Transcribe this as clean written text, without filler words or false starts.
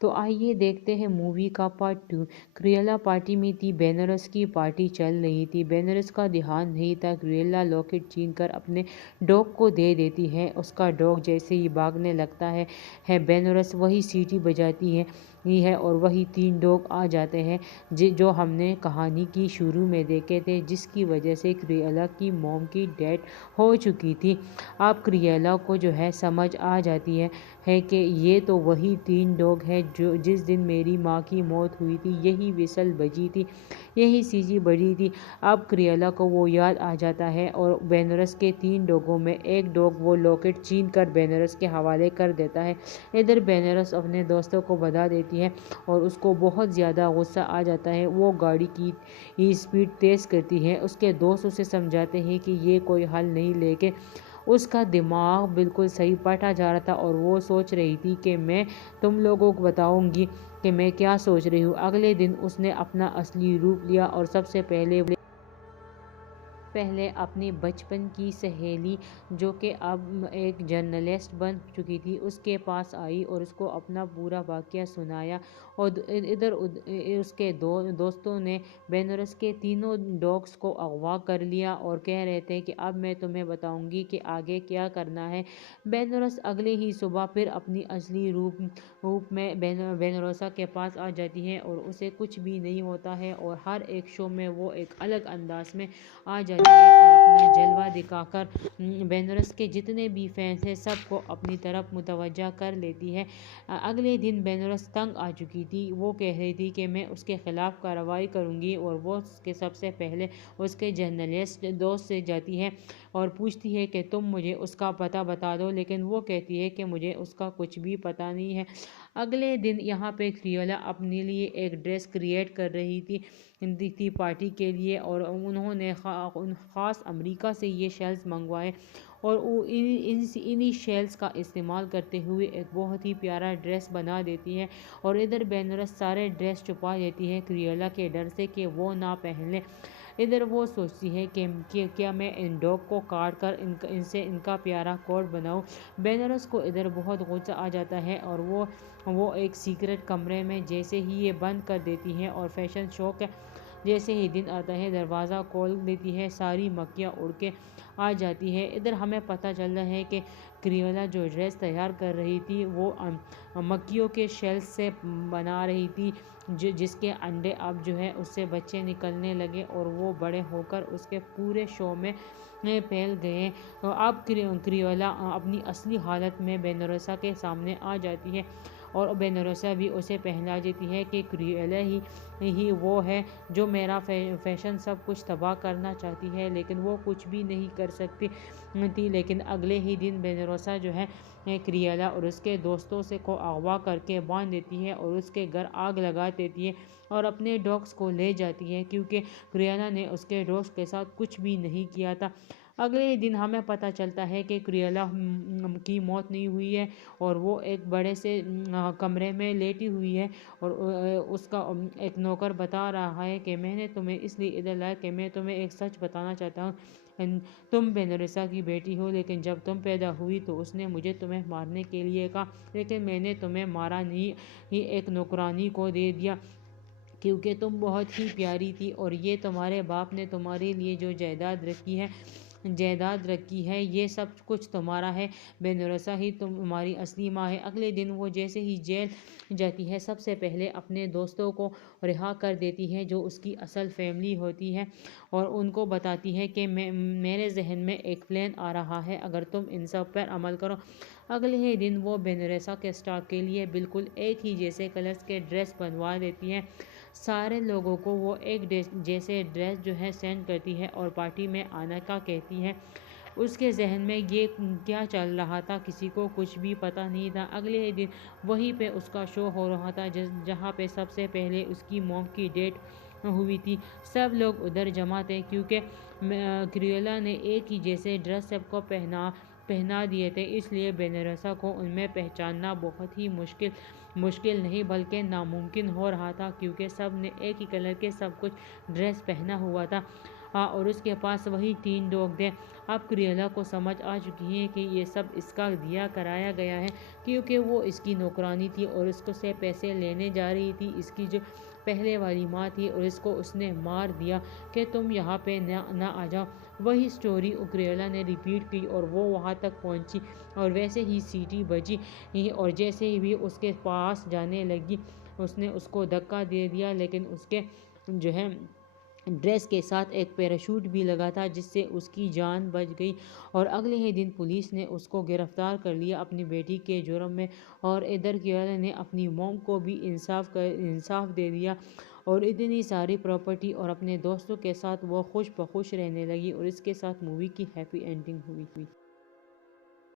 तो आइए देखते हैं मूवी का पार्ट 2। क्रिएला पार्टी में थी, बेनारस की पार्टी चल रही थी। बेनारस का ध्यान नहीं था। क्रिएला लॉकेट छीन कर अपने डॉग को दे देती है। उसका डॉग जैसे ही भागने लगता है बेनारस वही सीटी बजाती है और वही 3 डॉग आ जाते हैं जो हमने कहानी की शुरू में देखे थे, जिसकी वजह से क्रिएला की मॉम की डेथ हो चुकी थी। अब क्रिएला को जो है समझ आ जाती है कि ये तो वही 3 डॉग है जो जिस दिन मेरी माँ की मौत हुई थी, यही विसल बजी थी, यही सीटी बजी थी। अब क्रिएला को वो याद आ जाता है और बेनारस के 3 डॉगों में एक डॉग वो लॉकेट छीन कर बेनारस के हवाले कर देता है। इधर बेनारस अपने दोस्तों को बता देती है और उसको बहुत ज़्यादा गुस्सा आ जाता है। वो गाड़ी की स्पीड तेज़ करती है। उसके दोस्त उसे समझाते हैं कि ये कोई हल नहीं, लेकिन उसका दिमाग बिल्कुल सही पटा जा रहा था और वो सोच रही थी कि मैं तुम लोगों को बताऊंगी कि मैं क्या सोच रही हूँ। अगले दिन उसने अपना असली रूप लिया और सबसे पहले अपनी बचपन की सहेली, जो कि अब एक जर्नलिस्ट बन चुकी थी, उसके पास आई और उसको अपना पूरा वाक़या सुनाया। और इधर उसके दोस्तों ने बेनारस के तीनों डॉग्स को अगवा कर लिया और कह रहे थे कि अब मैं तुम्हें बताऊंगी कि आगे क्या करना है। बेनारस अगले ही सुबह फिर अपनी असली रूप में बेनारोसा के पास आ जाती है और उसे कुछ भी नहीं होता है और हर एक शो में वो एक अलग अंदाज में आ जाती है और अपना जलवा दिखाकर बेनारस के जितने भी फैंस हैं सबको अपनी तरफ मुतवज्जा कर लेती है। अगले दिन बेनारस तंग आ चुकी थी। वो कह रही थी कि मैं उसके खिलाफ कार्रवाई करूंगी और वो उसके सबसे पहले उसके जर्नलिस्ट दोस्त से जाती है और पूछती है कि तुम मुझे उसका पता बता दो, लेकिन वो कहती है कि मुझे उसका कुछ भी पता नहीं है। अगले दिन यहाँ पे क्रियोला अपने लिए एक ड्रेस क्रिएट कर रही थी पार्टी के लिए और उन्होंने ख़ास अमेरिका से ये शेल्स मंगवाए और वो इन्हीं शेल्स का इस्तेमाल करते हुए एक बहुत ही प्यारा ड्रेस बना देती है। और इधर बेनारस सारे ड्रेस छुपा देती है क्रियोला के डर से कि वो ना पहन ले। इधर वो सोचती है कि क्या मैं इन डॉग को काट कर इनसे इनका प्यारा कोट बनाऊं। बेनारस को इधर बहुत गुस्सा आ जाता है और वो एक सीक्रेट कमरे में जैसे ही ये बंद कर देती है और फैशन शो के जैसे ही दिन आता है दरवाज़ा खोल देती है, सारी मक्खियाँ उड़ के आ जाती है। इधर हमें पता चल रहा है कि क्रियोला जो ड्रेस तैयार कर रही थी वो मक्खियों के शेल से बना रही थी, जिसके अंडे अब जो है उससे बच्चे निकलने लगे और वो बड़े होकर उसके पूरे शो में फैल गए। अब क्रियोला अपनी असली हालत में बेनारसा के सामने आ जाती है और बेनारसा भी उसे पहना देती है कि क्रियोला ही वो है जो मेरा फैशन सब कुछ तबाह करना चाहती है, लेकिन वो कुछ भी नहीं कर सकती थी। लेकिन अगले ही दिन बेनारसा जो है क्रियोला और उसके दोस्तों से को अगवा करके बांध देती है और उसके घर आग लगा देती है और अपने डॉग्स को ले जाती है, क्योंकि क्रियोला ने उसके डॉग्स के साथ कुछ भी नहीं किया था। अगले ही दिन हमें पता चलता है कि क्रियोला की मौत नहीं हुई है और वो एक बड़े से कमरे में लेटी हुई है और उसका एक नौकर बता रहा है कि मैंने तुम्हें इसलिए इधर लाया कि मैं तुम्हें एक सच बताना चाहता हूँ। तुम बेनारसा की बेटी हो, लेकिन जब तुम पैदा हुई तो उसने मुझे तुम्हें मारने के लिए कहा, लेकिन मैंने तुम्हें मारा नहीं, ही एक नौकरानी को दे दिया क्योंकि तुम बहुत ही प्यारी थी और ये तुम्हारे बाप ने तुम्हारे लिए जो जायदाद रखी है ये सब कुछ तुम्हारा है। बेनारसा ही तुम्हारी असली माँ है। अगले दिन वो जैसे ही जेल जाती है सबसे पहले अपने दोस्तों को रिहा कर देती है जो उसकी असल फैमिली होती है और उनको बताती है कि मेरे जहन में एक प्लान आ रहा है, अगर तुम इन सब पर अमल करो। अगले ही दिन वो बेनारसा के स्टाफ के लिए बिल्कुल एक ही जैसे कलर्स के ड्रेस बनवा देती है। सारे लोगों को वो एक जैसे ड्रेस जो है सेंड करती है और पार्टी में आने का कहती है। उसके जहन में ये क्या चल रहा था किसी को कुछ भी पता नहीं था। अगले ही दिन वहीं पे उसका शो हो रहा था जहाँ पे सबसे पहले उसकी मॉम की डेट हुई थी। सब लोग उधर जमा थे क्योंकि क्रियोला ने एक ही जैसे ड्रेस सबको पहना दिए थे, इसलिए बेनारसा को उनमें पहचानना बहुत ही मुश्किल नहीं बल्कि नामुमकिन हो रहा था, क्योंकि सब ने एक ही कलर के सब कुछ ड्रेस पहना हुआ था। اور اس کے پاس وہی 3 ڈاگ تھے۔ اب کریولا کو سمجھ آ چکی ہے کہ یہ سب اس کا دیا کرایا گیا ہے، کیونکہ وہ اس کی نوکرانی تھی اور اس کو سے پیسے لینے جا رہی تھی، اس کی جو پہلے والی ماں تھی، اور اس نے مار دیا کہ تم یہاں پہ نہ آ جاؤ۔ وہی سٹوری کریولا نے ریپیٹ کی اور وہ وہاں تک پہنچی اور ویسے ہی سیٹی بجی اور جیسے ہی اس کے پاس جانے لگی اس نے اس کو دھکا دے دیا، لیکن اس کے جو ہے ڈریس کے ساتھ ایک پیراشوٹ بھی لگا تھا جس سے اس کی جان بچ گئی، اور اگلے ہی دن پولیس نے اس کو گرفتار کر لیا اپنی بیٹی کے جرم میں، اور ادھر کریولا نے اپنی موم کو بھی انصاف دے دیا اور اتنی ساری پراپرٹی اور اپنے دوستوں کے ساتھ وہ خوش بخوش رہنے لگی، اور اس کے ساتھ مووی کی ہیپی اینڈنگ ہوئی۔